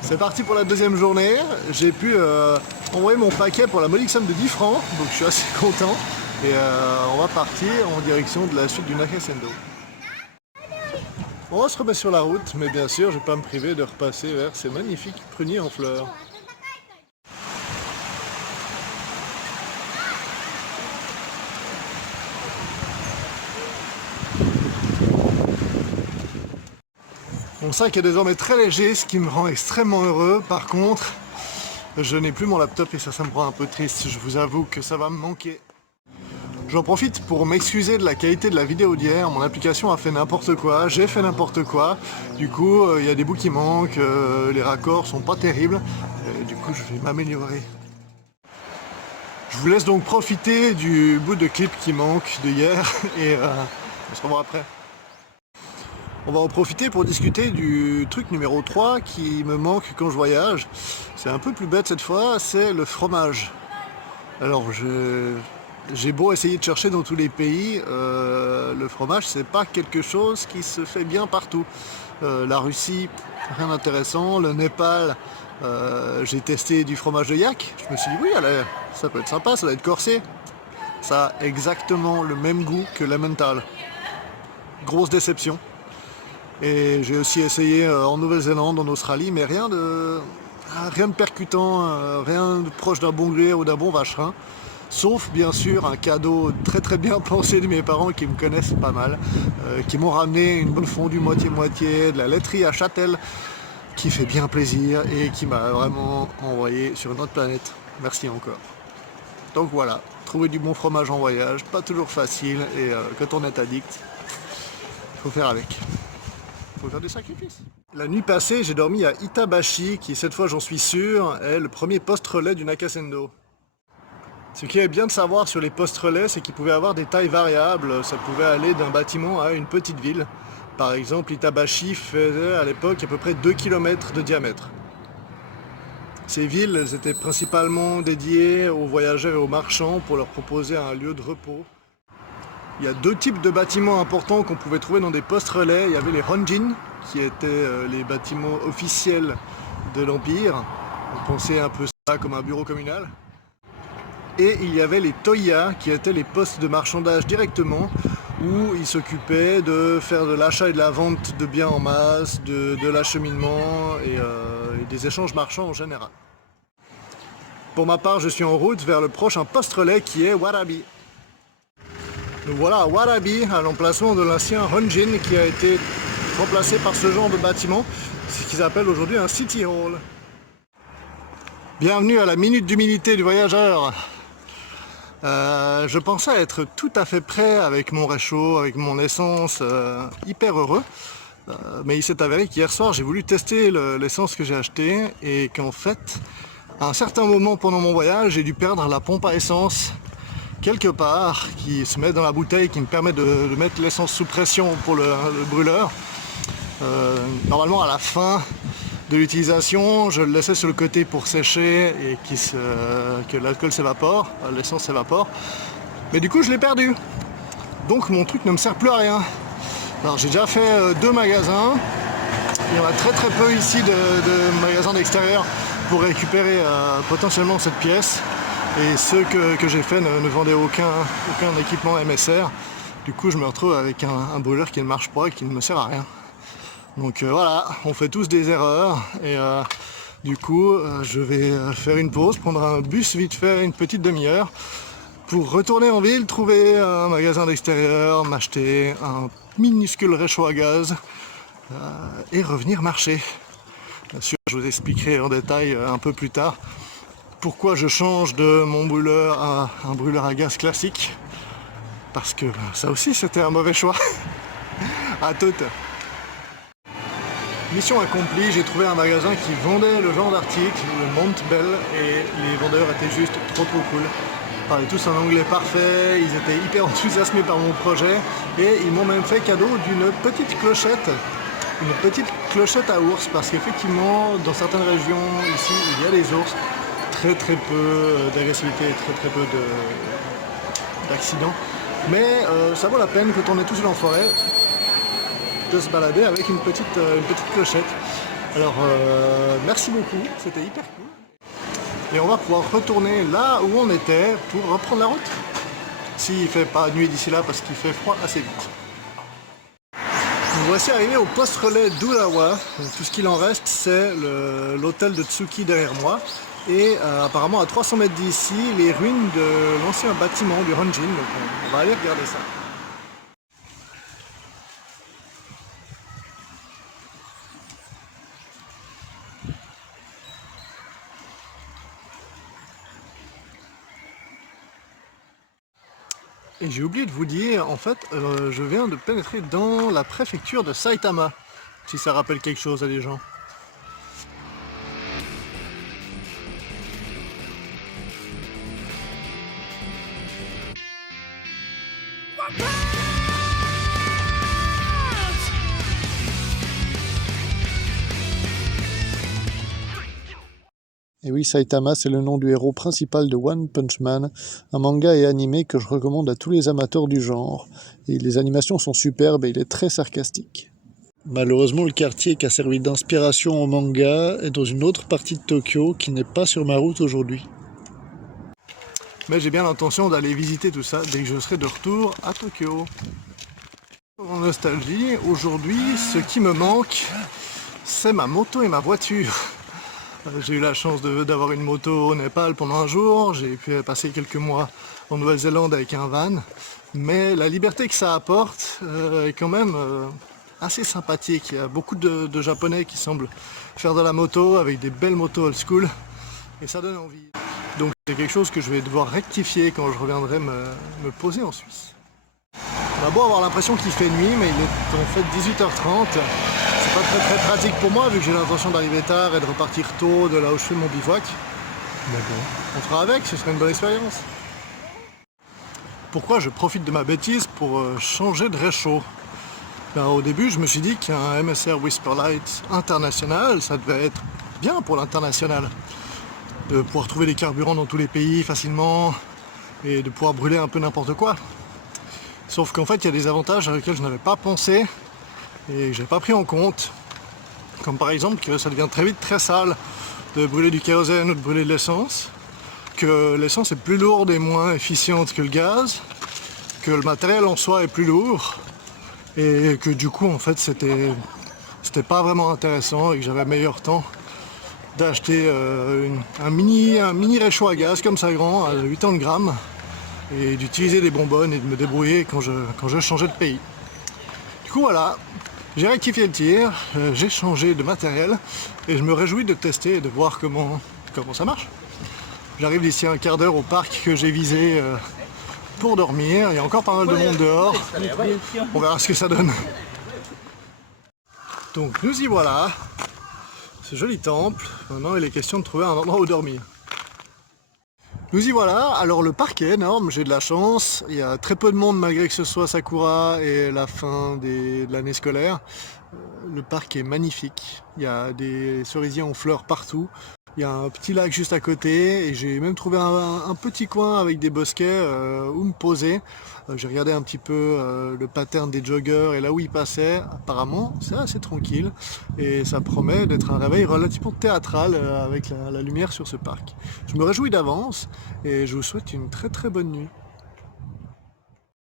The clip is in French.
C'est parti pour la deuxième journée. J'ai pu envoyer mon paquet pour la modique somme de 10 francs, donc je suis assez content. Et on va partir en direction de la suite du Nakasendo. On va se remettre sur la route, mais bien sûr, je ne vais pas me priver de repasser vers ces magnifiques pruniers en fleurs. Mon sac est désormais très léger, ce qui me rend extrêmement heureux. Par contre, je n'ai plus mon laptop et ça me rend un peu triste. Je vous avoue que ça va me manquer. J'en profite pour m'excuser de la qualité de la vidéo d'hier. Mon application a fait n'importe quoi, j'ai fait n'importe quoi. Du coup, il y a des bouts qui manquent, les raccords sont pas terribles. Du coup, je vais m'améliorer. Je vous laisse donc profiter du bout de clip qui manque de hier et on se revoit après. On va en profiter pour discuter du truc numéro 3 qui me manque quand je voyage. C'est un peu plus bête cette fois, c'est le fromage. Alors j'ai beau essayer de chercher dans tous les pays, le fromage c'est pas quelque chose qui se fait bien partout. La Russie, rien d'intéressant. Le Népal, j'ai testé du fromage de yak. Je me suis dit oui, allez, ça peut être sympa, ça va être corsé. Ça a exactement le même goût que l'emmental. Grosse déception. Et j'ai aussi essayé en Nouvelle-Zélande, en Australie, mais rien de percutant, rien de proche d'un bon gruyère ou d'un bon vacherin. Sauf bien sûr un cadeau très bien pensé de mes parents qui me connaissent pas mal, qui m'ont ramené une bonne fondue moitié-moitié, de la laiterie à Châtel, qui fait bien plaisir et qui m'a vraiment envoyé sur une autre planète. Merci encore. Donc voilà, trouver du bon fromage en voyage, pas toujours facile, et quand on est addict, il faut faire avec. Faut faire des sacrifices. La nuit passée, j'ai dormi à Itabashi, qui cette fois j'en suis sûr, est le premier poste relais du Nakasendo. Ce qui est bien de savoir sur les postes relais, c'est qu'ils pouvaient avoir des tailles variables, ça pouvait aller d'un bâtiment à une petite ville. Par exemple, Itabashi faisait à l'époque à peu près 2 km de diamètre. Ces villes étaient principalement dédiées aux voyageurs et aux marchands pour leur proposer un lieu de repos. Il y a deux types de bâtiments importants qu'on pouvait trouver dans des postes relais. Il y avait les Honjin, qui étaient les bâtiments officiels de l'Empire. On pensait un peu ça comme un bureau communal. Et il y avait les Toya, qui étaient les postes de marchandage directement, où ils s'occupaient de faire de l'achat et de la vente de biens en masse, de l'acheminement et des échanges marchands en général. Pour ma part, je suis en route vers le prochain poste relais qui est Warabi. Nous voilà à Warabi, à l'emplacement de l'ancien Honjin qui a été remplacé par ce genre de bâtiment, ce qu'ils appellent aujourd'hui un City Hall. Bienvenue à la minute d'humilité du voyageur. Je pensais être tout à fait prêt avec mon réchaud, avec mon essence, hyper heureux. Mais il s'est avéré qu'hier soir j'ai voulu tester l'essence que j'ai achetée et qu'en fait, à un certain moment pendant mon voyage, j'ai dû perdre la pompe à essence quelque part qui se met dans la bouteille, qui me permet de mettre l'essence sous pression pour le brûleur. Normalement à la fin de l'utilisation, je le laissais sur le côté pour sécher et que l'alcool s'évapore, l'essence s'évapore. Mais du coup je l'ai perdu. Donc mon truc ne me sert plus à rien. Alors j'ai déjà fait 2 magasins. Il y en a très peu ici de magasins d'extérieur pour récupérer potentiellement cette pièce. Et ceux que j'ai fait ne vendaient aucun équipement MSR. Du coup je me retrouve avec un brûleur qui ne marche pas et qui ne me sert à rien. Donc voilà, on fait tous des erreurs et du coup je vais faire une pause, prendre un bus vite fait, une petite demi-heure pour retourner en ville, trouver un magasin d'extérieur, m'acheter un minuscule réchaud à gaz et revenir marcher. Bien sûr, je vous expliquerai en détail un peu plus tard pourquoi je change de mon brûleur à un brûleur à gaz classique, parce que ça aussi c'était un mauvais choix. À toutes. Mission accomplie, j'ai trouvé un magasin qui vendait le genre d'article, le Mount Bell, et les vendeurs étaient juste trop cool. Ils parlaient tous un anglais parfait, ils étaient hyper enthousiasmés par mon projet et ils m'ont même fait cadeau d'une petite clochette. Une petite clochette à ours, parce qu'effectivement dans certaines régions ici il y a des ours, très peu d'agressivité, très peu d'accidents. Mais ça vaut la peine quand on est tout seul en forêt de se balader avec une petite clochette. Alors merci beaucoup, c'était hyper cool. Et on va pouvoir retourner là où on était pour reprendre la route. S'il ne fait pas nuit d'ici là parce qu'il fait froid assez vite. Nous voici arrivés au poste relais d'Ulawa. Tout ce qu'il en reste, c'est l'hôtel de Tsuki derrière moi. Et apparemment à 300 mètres d'ici, les ruines de l'ancien bâtiment du Honjin. Donc on va aller regarder ça. Et j'ai oublié de vous dire, en fait, je viens de pénétrer dans la préfecture de Saitama, si ça rappelle quelque chose à des gens. Et oui, Saitama, c'est le nom du héros principal de One Punch Man, un manga et animé que je recommande à tous les amateurs du genre. Et les animations sont superbes et il est très sarcastique. Malheureusement, le quartier qui a servi d'inspiration au manga est dans une autre partie de Tokyo qui n'est pas sur ma route aujourd'hui. Mais j'ai bien l'intention d'aller visiter tout ça dès que je serai de retour à Tokyo. En nostalgie, aujourd'hui, ce qui me manque, c'est ma moto et ma voiture. J'ai eu la chance d'avoir une moto au Népal pendant un jour, j'ai pu passer quelques mois en Nouvelle-Zélande avec un van, mais la liberté que ça apporte est quand même assez sympathique. Il y a beaucoup de Japonais qui semblent faire de la moto avec des belles motos old school et ça donne envie. Donc c'est quelque chose que je vais devoir rectifier quand je reviendrai me poser en Suisse. On a beau avoir l'impression qu'il fait nuit, mais il est en fait 18h30. C'est pas très pratique pour moi vu que j'ai l'intention d'arriver tard et de repartir tôt de là où je fais mon bivouac. D'accord. On fera avec, ce serait une bonne expérience. Pourquoi je profite de ma bêtise pour changer de réchaud? Au début, je me suis dit qu'un MSR Whisperlight international, ça devait être bien pour l'international. De pouvoir trouver des carburants dans tous les pays facilement et de pouvoir brûler un peu n'importe quoi. Sauf qu'en fait, il y a des avantages auxquels je n'avais pas pensé et que je n'ai pas pris en compte. Comme par exemple que ça devient très vite très sale de brûler du kérosène ou de brûler de l'essence, que l'essence est plus lourde et moins efficiente que le gaz, que le matériel en soi est plus lourd et que du coup en fait c'était pas vraiment intéressant et que j'avais meilleur temps d'acheter un mini réchaud à gaz comme ça grand à 80 grammes et d'utiliser des bonbonnes et de me débrouiller quand je changeais de pays. Du coup voilà, j'ai rectifié le tir, j'ai changé de matériel et je me réjouis de tester et de voir comment ça marche. J'arrive d'ici un quart d'heure au parc que j'ai visé pour dormir, il y a encore pas mal de monde dehors, on verra ce que ça donne. Donc nous y voilà, ce joli temple, maintenant il est question de trouver un endroit où dormir. Nous y voilà, alors le parc est énorme, j'ai de la chance, il y a très peu de monde malgré que ce soit Sakura et la fin de l'année scolaire. Le parc est magnifique, il y a des cerisiers en fleurs partout, il y a un petit lac juste à côté et j'ai même trouvé un petit coin avec des bosquets où me poser. J'ai regardé un petit peu le pattern des joggers et là où ils passaient, apparemment c'est assez tranquille et ça promet d'être un réveil relativement théâtral avec la lumière sur ce parc. Je me réjouis d'avance et je vous souhaite une très bonne nuit.